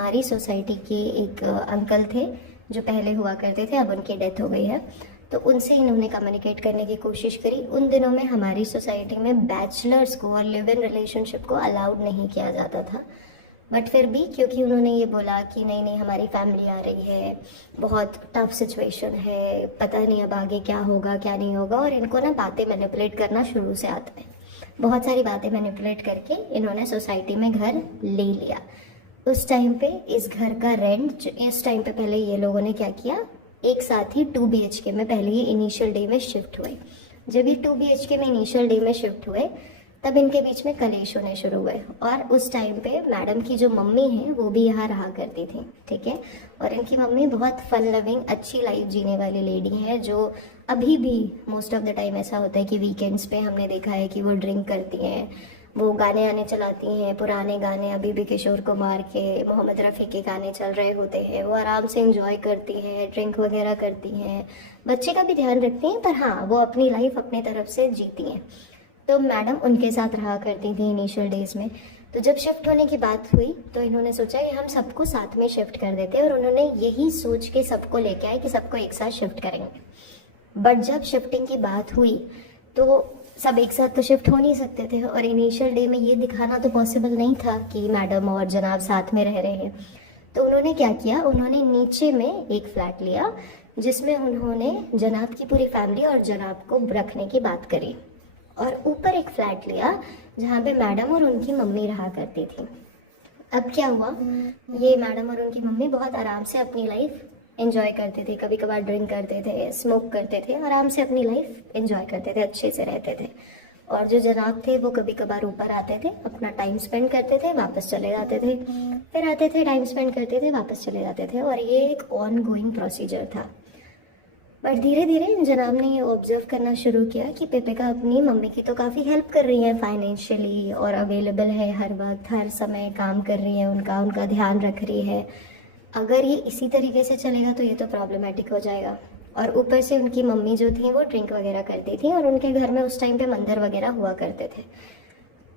हमारी सोसाइटी के एक अंकल थे जो पहले हुआ करते थे, अब उनकी डेथ हो गई है। तो उनसे इन्होंने कम्युनिकेट करने की कोशिश करी। उन दिनों में हमारी सोसाइटी में बैचलर्स को और लिव इन रिलेशनशिप को अलाउड नहीं किया जाता था, बट फिर भी क्योंकि उन्होंने ये बोला कि नहीं नहीं हमारी फैमिली आ रही है, बहुत टफ सिचुएशन है, पता नहीं अब आगे क्या होगा क्या नहीं होगा, और इनको ना बातें मैनिपुलेट करना शुरू से आता है। बहुत सारी बातें मैनिपुलेट करके इन्होंने सोसाइटी में घर ले लिया। उस टाइम पे इस घर का रेंट, इस टाइम पे पहले ये लोगों ने क्या किया, एक साथ ही 2 BHK में पहले ये इनिशियल डे में शिफ्ट हुए। जब ये 2 BHK में इनिशियल डे में शिफ्ट हुए तब इनके बीच में कलेश होने शुरू हुए। और उस टाइम पे मैडम की जो मम्मी है वो भी यहाँ रहा करती थी, ठीक है। और इनकी मम्मी बहुत फन लविंग, अच्छी लाइफ जीने वाली लेडी है, जो अभी भी मोस्ट ऑफ द टाइम ऐसा होता है कि वीकेंड्स पे हमने देखा है कि वो ड्रिंक करती हैं, वो गाने आने चलाती हैं, पुराने गाने, अभी भी किशोर कुमार के, मोहम्मद रफ़ी के गाने चल रहे होते हैं, वो आराम से एंजॉय करती हैं, ड्रिंक वगैरह करती हैं, बच्चे का भी ध्यान रखती हैं, पर हाँ वो अपनी लाइफ अपनी तरफ से जीती हैं। तो मैडम उनके साथ रहा करती थी इनिशियल डेज में। तो जब शिफ्ट होने की बात हुई तो इन्होंने सोचा कि हम सबको साथ में शिफ्ट कर देते हैं, और उन्होंने यही सोच के सबको लेके आए कि सबको एक साथ शिफ्ट करेंगे। बट जब शिफ्टिंग की बात हुई तो सब एक साथ तो शिफ्ट हो नहीं सकते थे, और इनिशियल डे में ये दिखाना तो पॉसिबल नहीं था कि मैडम और जनाब साथ में रह रहे हैं। तो उन्होंने क्या किया, उन्होंने नीचे में एक फ्लैट लिया जिसमें उन्होंने जनाब की पूरी फैमिली और जनाब को रखने की बात करी, और ऊपर एक फ्लैट लिया जहाँ पे मैडम और उनकी मम्मी रहा करती थी। अब क्या हुआ, ये मैडम और उनकी मम्मी बहुत आराम से अपनी लाइफ एंजॉय करते थे, कभी कभार ड्रिंक करते थे, स्मोक करते थे, आराम से अपनी लाइफ एंजॉय करते थे, अच्छे से रहते थे। और जो जनाब थे वो कभी कभार ऊपर आते थे, अपना टाइम स्पेंड करते थे, वापस चले जाते थे, फिर आते थे, टाइम स्पेंड करते थे, वापस चले जाते थे, और ये एक ऑन गोइंग प्रोसीजर था। बट धीरे धीरे जनाब ने ये ऑब्जर्व करना शुरू किया कि पेपिका अपनी मम्मी की तो काफ़ी हेल्प कर रही है फाइनेंशियली, और अवेलेबल है हर वक्त, हर समय काम कर रही है, उनका ध्यान रख रही है। अगर ये इसी तरीके से चलेगा तो ये तो प्रॉब्लमेटिक हो जाएगा। और ऊपर से उनकी मम्मी जो थी वो ड्रिंक वगैरह करती थी, और उनके घर में उस टाइम पे मंदिर वगैरह हुआ करते थे।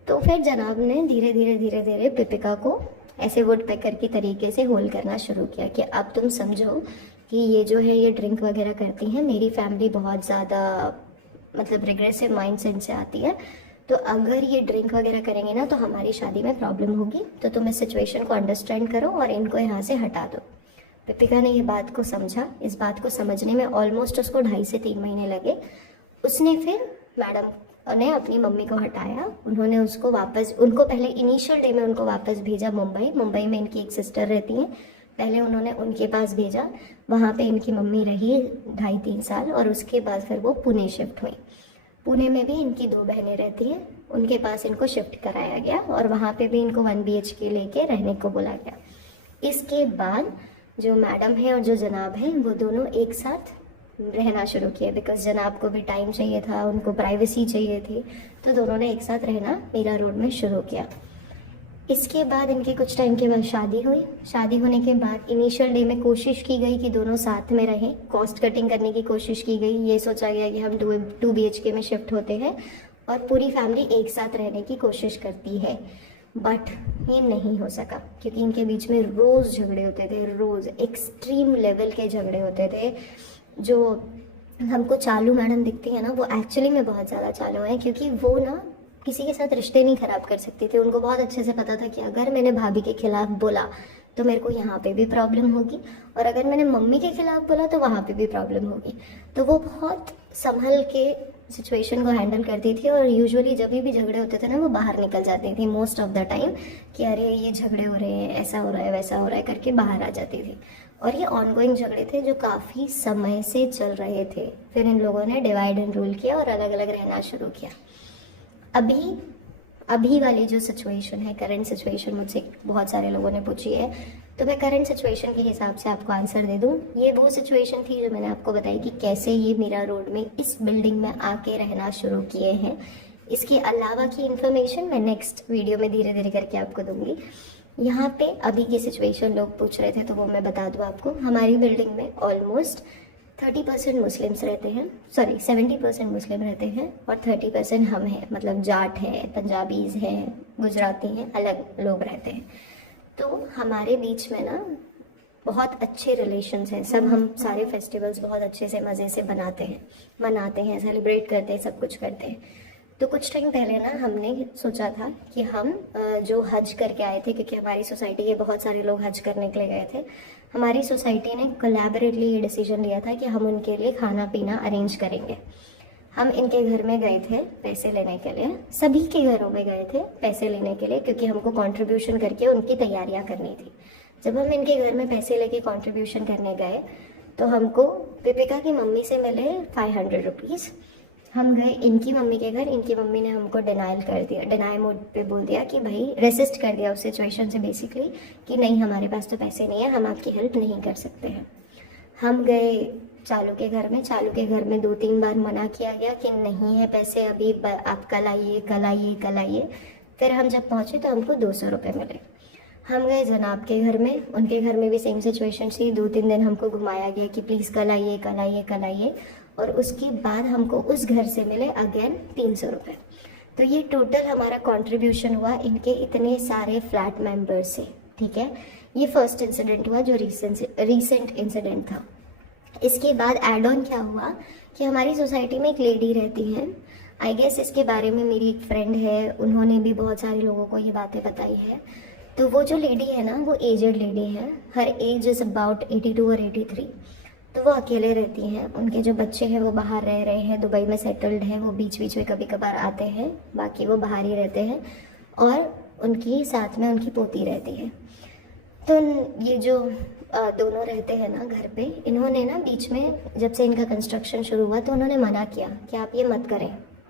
तो फिर जनाब ने धीरे धीरे पेपिका को ऐसे वुड पेकर की तरीके से होल्ड करना शुरू किया कि अब तुम समझो कि ये जो है ये ड्रिंक वगैरह करती हैं, मेरी फैमिली बहुत ज़्यादा मतलब रिग्रेसिव माइंडसेट से आती है, तो अगर ये ड्रिंक वगैरह करेंगे ना तो हमारी शादी में प्रॉब्लम होगी, तो तुम इस सिचुएशन को अंडरस्टैंड करो और इनको यहाँ से हटा दो। पेपिका ने ये बात को समझा। इस बात को समझने में ऑलमोस्ट उसको 2.5 से 3 महीने लगे। उसने फिर मैडम ने अपनी मम्मी को हटाया, उन्होंने उसको वापस, उनको पहले इनिशियल डे में उनको वापस भेजा मुंबई में इनकी एक सिस्टर रहती हैं, पहले उन्होंने उनके पास भेजा, वहाँ पे इनकी मम्मी रही 2.5-3 साल, और उसके बाद फिर वो पुणे शिफ्ट हुई। पुणे में भी इनकी 2 बहनें रहती हैं, उनके पास इनको शिफ्ट कराया गया, और वहाँ पे भी इनको 1 BHK लेके रहने को बोला गया। इसके बाद जो मैडम है और जो जनाब हैं वो दोनों एक साथ रहना शुरू किए, बिकॉज जनाब को भी टाइम चाहिए था, उनको प्राइवेसी चाहिए थी, तो दोनों ने एक साथ रहना मीरा रोड में शुरू किया। इसके बाद इनके कुछ टाइम के बाद शादी हुई। शादी होने के बाद इनिशियल डे में कोशिश की गई कि दोनों साथ में रहें, कॉस्ट कटिंग करने की कोशिश की गई। ये सोचा गया कि हम 2 BHK में शिफ्ट होते हैं और पूरी फैमिली एक साथ रहने की कोशिश करती है, बट ये नहीं हो सका क्योंकि इनके बीच में रोज़ झगड़े होते थे, रोज़ एक्सट्रीम लेवल के झगड़े होते थे। जो हमको चालू मैडम दिखती है ना, वो एक्चुअली में बहुत ज़्यादा चालू है, क्योंकि वो ना किसी के साथ रिश्ते नहीं ख़राब कर सकती थी। उनको बहुत अच्छे से पता था कि अगर मैंने भाभी के खिलाफ़ बोला तो मेरे को यहाँ पे भी प्रॉब्लम होगी, और अगर मैंने मम्मी के खिलाफ़ बोला तो वहाँ पे भी प्रॉब्लम होगी। तो वो बहुत संभल के सिचुएशन को हैंडल करती थी, और यूजुअली जब भी झगड़े होते थे ना वो बाहर निकल जाती थी मोस्ट ऑफ द टाइम कि अरे ये झगड़े हो रहे हैं, ऐसा हो रहा है, वैसा हो रहा है करके बाहर आ जाती थी। और ये ऑनगोइंग झगड़े थे जो काफ़ी समय से चल रहे थे। फिर इन लोगों ने डिवाइड एंड रूल किया और अलग अलग रहना शुरू किया। अभी वाली जो सिचुएशन है, करंट सिचुएशन, मुझसे बहुत सारे लोगों ने पूछी है, तो मैं करंट सिचुएशन के हिसाब से आपको आंसर दे दूं। ये वो सिचुएशन थी जो मैंने आपको बताई कि कैसे ये मीरा रोड में इस बिल्डिंग में आके रहना शुरू किए हैं। इसके अलावा की इन्फॉर्मेशन मैं नेक्स्ट वीडियो में धीरे धीरे करके आपको दूंगी। यहाँ पे अभी की सिचुएशन लोग पूछ रहे थे तो वो मैं बता दूँ आपको। हमारी बिल्डिंग में ऑलमोस्ट 30% मुस्लिम्स रहते हैं, सॉरी 70% मुस्लिम रहते हैं, और 30% हम हैं, मतलब जाट हैं, पंजाबीज़ हैं, गुजराती हैं, अलग लोग रहते हैं। तो हमारे बीच में ना बहुत अच्छे रिलेशंस हैं सब। हम सारे फेस्टिवल्स बहुत अच्छे से मज़े से मनाते हैं, सेलिब्रेट करते हैं, सब कुछ करते हैं। तो कुछ टाइम पहले ना हमने सोचा था कि हम जो हज करके आए थे, क्योंकि हमारी सोसाइटी के बहुत सारे लोग हज करने के लिए गए थे, हमारी सोसाइटी ने कोलैबोरेटली ये डिसीजन लिया था कि हम उनके लिए खाना पीना अरेंज करेंगे। हम इनके घर में गए थे पैसे लेने के लिए, सभी के घरों में गए थे पैसे लेने के लिए, क्योंकि हमको कंट्रीब्यूशन करके उनकी तैयारियां करनी थी। जब हम इनके घर में पैसे लेके कंट्रीब्यूशन करने गए तो हमको दीपिका की मम्मी से मिले 500 रुपीज़। हम गए इनकी मम्मी के घर, इनकी मम्मी ने हमको डिनाइल कर दिया, डिनाई मोड पे बोल दिया कि भाई रेसिस्ट कर दिया उस सिचुएशन से बेसिकली कि नहीं हमारे पास तो पैसे नहीं है, हम आपकी हेल्प नहीं कर सकते हैं। हम गए चालू के घर में, चालू के घर में 2-3 बार मना किया गया कि नहीं है पैसे अभी, आप कल आइए कल आइए कल आइए। फिर हम जब पहुँचे तो हमको 200 रुपये मिले। हम गए जनाब के घर में, उनके घर में भी सेम सिचुएशन थी। 2-3 दिन हमको घुमाया गया कि प्लीज़ कल आइए कल आइए कल आइए, और उसके बाद हमको उस घर से मिले अगेन 300 रुपये। तो ये टोटल हमारा कंट्रीब्यूशन हुआ इनके इतने सारे फ्लैट मेंबर्स से, ठीक है। ये फर्स्ट इंसिडेंट हुआ जो रीसेंट इंसिडेंट था। इसके बाद एड ऑन क्या हुआ कि हमारी सोसाइटी में एक लेडी रहती है, आई गेस इसके बारे में मेरी एक फ्रेंड है, उन्होंने भी बहुत सारे लोगों को ये बातें बताई है। तो वो जो लेडी है ना, वो एजड लेडी है, हर एज इज़ अबाउट 82 और 83। तो वो अकेले रहती हैं, उनके जो बच्चे हैं वो बाहर रह रहे हैं, दुबई में सेटल्ड हैं, वो बीच बीच में कभी कभार आते हैं, बाकी वो बाहर ही रहते हैं, और उनकी साथ में उनकी पोती रहती है। तो ये जो दोनों रहते हैं ना घर पे, इन्होंने ना बीच में जब से इनका कंस्ट्रक्शन शुरू हुआ तो उन्होंने मना किया कि आप ये मत करें,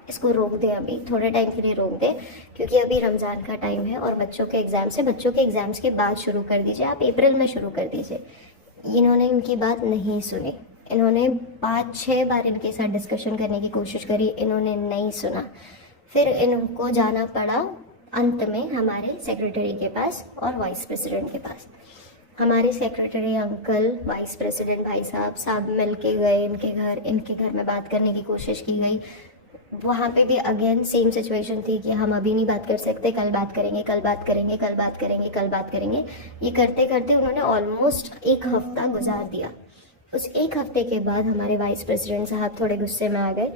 इसको रोक दें, अभी थोड़े टाइम के लिए रोक दें, क्योंकि अभी रमज़ान का टाइम है और बच्चों के एग्ज़ाम्स के बाद शुरू कर दीजिए, आप अप्रैल में शुरू कर दीजिए। इन्होंने इनकी बात नहीं सुनी, इन्होंने 5-6 बार इनके साथ डिस्कशन करने की कोशिश करी, इन्होंने नहीं सुना। फिर इनको जाना पड़ा अंत में हमारे सेक्रेटरी के पास और वाइस प्रेसिडेंट के पास। हमारे सेक्रेटरी अंकल, वाइस प्रेसिडेंट भाई साहब सब मिल के गए इनके घर में बात करने की कोशिश की गई। वहाँ पे भी अगेन सेम सिचुएशन थी कि हम अभी नहीं बात कर सकते, कल बात करेंगे कल बात करेंगे कल बात करेंगे कल बात करेंगे। ये करते करते उन्होंने ऑलमोस्ट 1 हफ्ता गुजार दिया। उस 1 हफ्ते के बाद हमारे वाइस प्रेसिडेंट साहब थोड़े गुस्से में आ गए।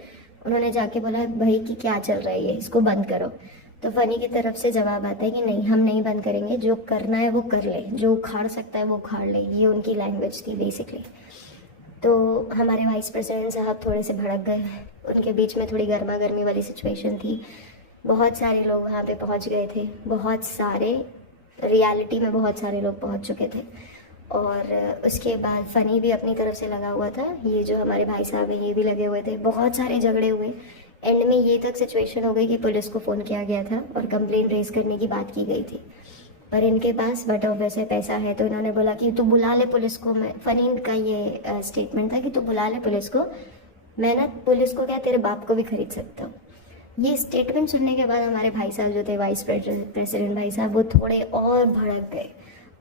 उन्होंने जाके बोला भाई कि क्या चल रहा है ये, इसको बंद करो। तो फनी की तरफ से जवाब आता है कि नहीं हम नहीं बंद करेंगे, जो करना है वो कर ले, जो उखाड़ सकता है वो उखाड़ ले। ये उनकी लैंग्वेज थी बेसिकली। तो हमारे वाइस प्रेसिडेंट साहब थोड़े से भड़क गए, उनके बीच में थोड़ी गर्मा गर्मी वाली सिचुएशन थी। बहुत सारे लोग वहाँ पे पहुँच गए थे, रियलिटी में बहुत सारे लोग पहुँच चुके थे। और उसके बाद फ़नी भी अपनी तरफ से लगा हुआ था, ये जो हमारे भाई साहब हैं ये भी लगे हुए थे। बहुत सारे झगड़े हुए, एंड में ये तक सिचुएशन हो गई कि पुलिस को फ़ोन किया गया था और कंप्लेंट रेज करने की बात की गई थी। पर इनके पास बट ऑफ वैसे पैसा है, तो इन्होंने बोला कि तू बुला ले पुलिस को। मैं फनी का ये स्टेटमेंट था कि तू बुला ले पुलिस को, मैं ना पुलिस को क्या तेरे बाप को भी खरीद सकता हूँ। ये स्टेटमेंट सुनने के बाद हमारे भाई साहब जो थे वाइस प्रेसिडेंट भाई साहब, वो थोड़े और भड़क गए।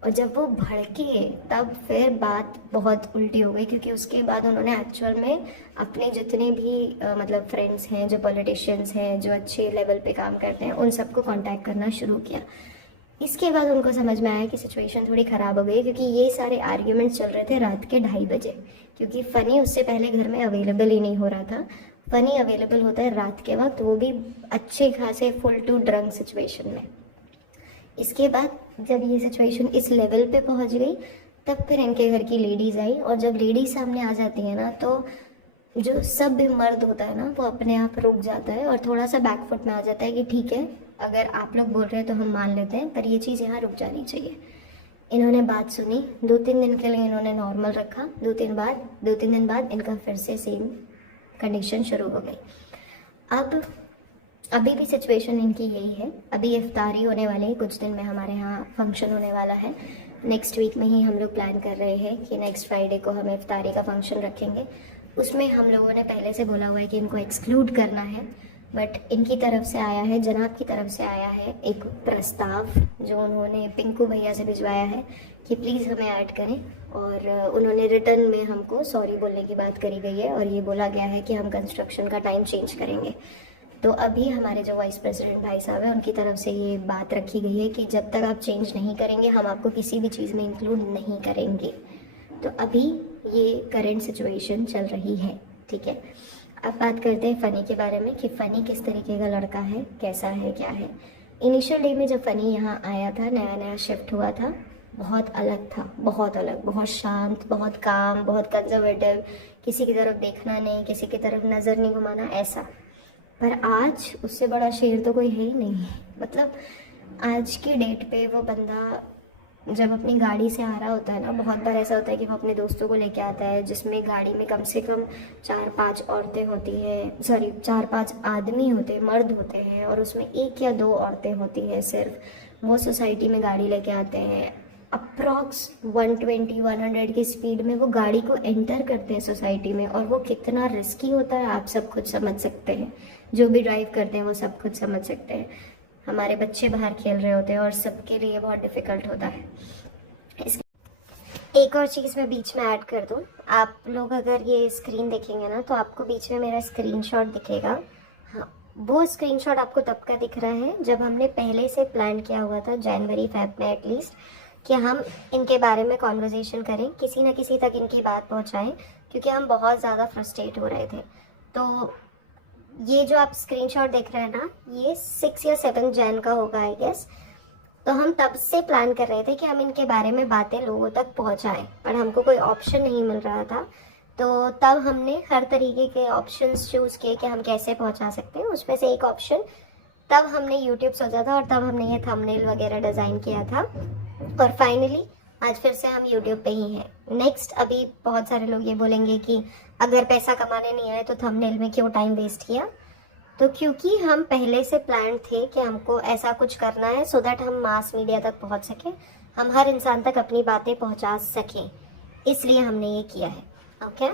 और जब वो भड़के तब फिर बात बहुत उल्टी हो गई, क्योंकि उसके बाद उन्होंने एक्चुअल में अपने जितने भी मतलब फ्रेंड्स हैं, जो पॉलिटिशियंस हैं, जो अच्छे लेवल पे काम करते हैं, उन सबको कांटेक्ट करना शुरू किया। इसके बाद उनको समझ में आया कि सिचुएशन थोड़ी ख़राब हो गई, क्योंकि ये सारे आर्ग्यूमेंट्स चल रहे थे रात के 2:30 बजे, क्योंकि फ़नी उससे पहले घर में अवेलेबल ही नहीं हो रहा था। फ़नी अवेलेबल होता है रात के वक्त, वो भी अच्छे खासे फुल टू ड्रंक सिचुएशन में। इसके बाद जब ये सिचुएशन इस लेवल पे पहुंच गई, तब फिर इनके घर की लेडीज़ आई, और जब लेडीज़ सामने आ जाती है ना, तो जो सब मर्द होता है ना, वो अपने आप रुक जाता है और थोड़ा सा बैकफुट में आ जाता है कि ठीक है, अगर आप लोग बोल रहे हैं तो हम मान लेते हैं, पर ये चीज़ यहाँ रुक जानी चाहिए। इन्होंने बात सुनी, 2-3 दिन के लिए इन्होंने नॉर्मल रखा। 2-3 दिन बाद इनका फिर से सेम कंडीशन शुरू हो गई। अब अभी भी सिचुएशन इनकी यही है। अभी इफ्तारी होने वाली है, कुछ दिन में हमारे यहाँ फंक्शन होने वाला है। नेक्स्ट वीक में ही हम लोग प्लान कर रहे हैं कि नेक्स्ट फ्राइडे को हम इफ्तारी का फंक्शन रखेंगे। उसमें हम लोगों ने पहले से बोला हुआ है कि इनको एक्सक्लूड करना है, बट इनकी तरफ से आया है, जनाब की तरफ से आया है एक प्रस्ताव जो उन्होंने पिंकू भैया से भिजवाया है कि प्लीज़ हमें ऐड करें, और उन्होंने रिटर्न में हमको सॉरी बोलने की बात करी गई है, और ये बोला गया है कि हम कंस्ट्रक्शन का टाइम चेंज करेंगे। तो अभी हमारे जो वाइस प्रेसिडेंट भाई साहब हैं उनकी तरफ से ये बात रखी गई है कि जब तक आप चेंज नहीं करेंगे हम आपको किसी भी चीज़ में इंक्लूड नहीं करेंगे। तो अभी ये करंट सिचुएशन चल रही है, ठीक है। अब बात करते हैं फ़नी के बारे में कि फ़नी किस तरीके का लड़का है, कैसा है, क्या है। इनिशियल डे में जब फ़नी यहाँ आया था, नया नया शिफ्ट हुआ था, बहुत अलग था, बहुत अलग, बहुत शांत, बहुत काम, बहुत कंजर्वेटिव, किसी की तरफ देखना नहीं, किसी की तरफ नज़र नहीं घुमाना, ऐसा। पर आज उससे बड़ा शेर तो कोई है ही नहीं। मतलब आज की डेट पे वो बंदा जब अपनी गाड़ी से आ रहा होता है ना, बहुत बार ऐसा होता है कि वो अपने दोस्तों को लेके आता है जिसमें गाड़ी में कम से कम 4-5 औरतें होती है, सॉरी 4-5 आदमी होते हैं, मर्द होते हैं, और उसमें 1 या 2 औरतें होती है सिर्फ। वो सोसाइटी में गाड़ी लेके आते हैं, अप्रॉक्स 120-100 की स्पीड में वो गाड़ी को एंटर करते हैं सोसाइटी में, और वो कितना रिस्की होता है आप सब खुद समझ सकते हैं। जो भी ड्राइव करते हैं वो सब खुद समझ सकते हैं। हमारे बच्चे बाहर खेल रहे होते हैं और सबके लिए बहुत डिफ़िकल्ट होता है। एक और चीज़ मैं बीच में ऐड कर दूं, आप लोग अगर ये स्क्रीन देखेंगे ना तो आपको बीच में मेरा स्क्रीनशॉट दिखेगा। हाँ, वो स्क्रीनशॉट आपको तब का दिख रहा है जब हमने पहले से प्लान किया हुआ था, जनवरी-फेब में एटलीस्ट, कि हम इनके बारे में कॉन्वर्जेसन करें, किसी न किसी तक इनकी बात पहुँचाएँ, क्योंकि हम बहुत ज़्यादा फ्रस्ट्रेट हो रहे थे। तो ये जो आप स्क्रीनशॉट देख रहे हैं ना, ये 6 या 7 जैन का होगा आई गेस। तो हम तब से प्लान कर रहे थे कि हम इनके बारे में बातें लोगों तक पहुंचाएं, पर हमको कोई ऑप्शन नहीं मिल रहा था। तो तब हमने हर तरीके के ऑप्शंस चूज़ किए कि हम कैसे पहुंचा सकते हैं। उसमें से एक ऑप्शन तब हमने यूट्यूब सोचा था, और तब हमने ये थंबनेल वगैरह डिज़ाइन किया था, और फाइनली आज फिर से हम यूट्यूब पे ही हैं। नेक्स्ट अभी बहुत सारे लोग ये बोलेंगे कि अगर पैसा कमाने नहीं आए तो थंबनेल में क्यों टाइम वेस्ट किया। तो क्योंकि हम पहले से प्लान थे कि हमको ऐसा कुछ करना है सो दैट हम मास मीडिया तक पहुंच सकें, हम हर इंसान तक अपनी बातें पहुंचा सकें, इसलिए हमने ये किया है। ओके।